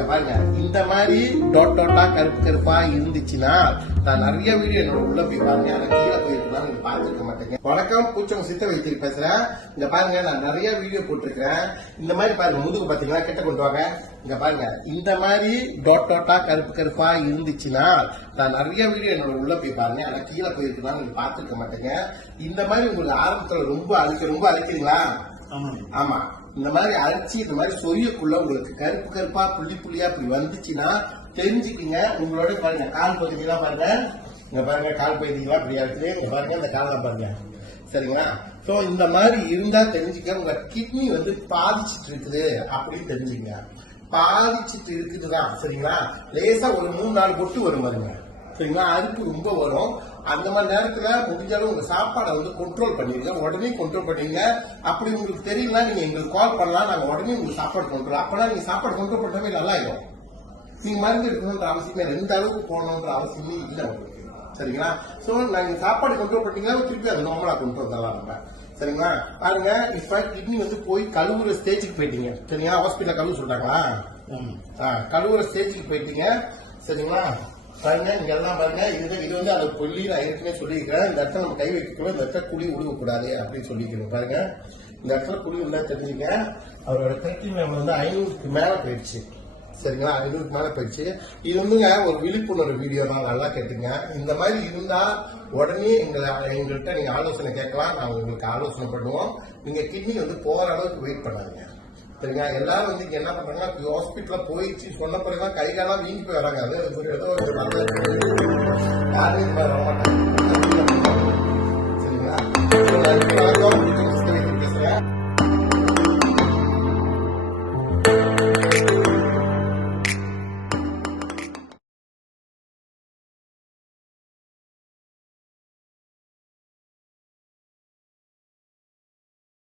இங்க பாருங்க, இந்த மாதிரி டாட் டாட்டா கருப்பு கருப்பா இருந்துச்சுன்னா நான் நிறைய வீடியோ என்னோட உள்ள போய் பாருங்க, அதை கீழே போயிருக்கலாம், நீங்க பாத்துருக்க மாட்டேங்க. வணக்கம், பூச்சவங்க சித்த வைத்திரி பேசுறேன். இங்க பாருங்க, நான் நிறைய வீடியோ போட்டிருக்கிறேன். இந்த மாதிரி பாருங்க, முதுகு பாத்தீங்கன்னா கிட்ட கொண்டு வாங்க. இங்க பாருங்க, இந்த மாதிரி டாட் டாட்டா கருப்பு கருப்பா இருந்துச்சுன்னா நான் நிறைய வீடியோ என்னோட உள்ள போய் பாருங்க, அதை கீழே போயிருக்கலாம், நீங்க பாத்துருக்க மாட்டேங்க. இந்த மாதிரி உங்களுக்கு ஆரம்பத்துல ரொம்ப அழிக்கிறீங்களா? ஆமா, இந்த மாதிரி அரிச்சு இந்த மாதிரி சொரியக்குள்ள உங்களுக்கு கருப்பு கருப்பா புள்ளி புள்ளியா இப்படி வந்துச்சுன்னா தெரிஞ்சுக்கிங்க. உங்களோட பாருங்க, கால் பகுதியெல்லாம் பாருங்க, இங்க பாருங்க, கால் பகுதியெல்லாம் இப்படியா இருக்குது. இங்க பாருங்க, இந்த காலெல்லாம் பாருங்க, சரிங்களா? சோ இந்த மாதிரி இருந்தா தெரிஞ்சுக்க, உங்க கிட்னி வந்து பாதிச்சுட்டு இருக்குது அப்படின்னு தெரிஞ்சுங்க. பாதிச்சுட்டு இருக்குதுதான், சரிங்களா? லேசா ஒரு 3-4 பொட்டு வரும் பாருங்க, சரிங்களா? அரிப்பு ரொம்ப வரும். அந்த மாதிரி நேரத்துல முடிஞ்சாலும் உங்க சாப்பாடை வந்து கண்ட்ரோல் பண்ணிருங்க, உடனே கண்ட்ரோல் பண்ணீங்க. அப்படி உங்களுக்கு தெரியல, நீங்க எங்களுக்கு கால் பண்ணலாம், நாங்க உடனே உங்களுக்கு சாப்பாடு கண்ட்ரோல். அப்பனா நீங்க சாப்பாடு கண்ட்ரோல் பண்ணவே நல்லா ஆயிடும். நீங்க மருந்து எடுக்கணுன்ற அவசியமே, 2 அளவுக்கு போகணுன்ற அவசியமே இல்லை உங்களுக்கு, சரிங்களா? சோ நாங்க சாப்பாடு கண்ட்ரோல் பண்ணீங்கன்னா திருப்பி அது நார்மலா கொண்டு வரலாம் நம்ம, சரிங்களா? பாருங்க, இப்ப கிட்னி வந்து போய் கழுவுற ஸ்டேஜுக்கு போயிட்டீங்க, சரிங்களா? ஹாஸ்பிட்டல் கழுவு சொல்றாங்களா? கழுவுற ஸ்டேஜுக்கு போயிட்டீங்க, சரிங்களா? பாருங்க, இங்க எல்லாம் பாருங்க, இது வந்து அதை கொல்லி நான் ஏற்கனவே சொல்லியிருக்கிறேன். இந்த இடத்துல நம்ம கை வைக்கக்கூடாது, இந்த இடத்துல குழி உழுவக்கூடாது அப்படின்னு சொல்லிக்கிறோம். பாருங்க, இந்த இடத்துல குழி உள்ள தெரிஞ்சுங்க. அவரோட கட்டி வந்து 500க்கு மேல போயிடுச்சு, சரிங்களா? 500க்கு மேல போயிடுச்சு. இது வந்துங்க ஒரு விழிப்புணர்வு வீடியோ தான், நல்லா கேட்டுங்க. இந்த மாதிரி இருந்தா உடனே எங்கள்கிட்ட நீங்க ஆலோசனை கேட்கலாம், நாங்க உங்களுக்கு ஆலோசனை பண்ணுவோம். நீங்க கிட்னி வந்து போற அளவுக்கு வெயிட் பண்ணாதீங்க, சரிங்களா? எல்லாரும் வந்து இங்க என்ன பண்றாங்கன்னா, ஹாஸ்பிட்டல போயிடுச்சு சொன்ன பிறகுதான் கை காலம் வீங்கி போய் வராங்க. அது ஏதோ ஒரு யாரும் வர மாட்டாங்க, சரிங்களா?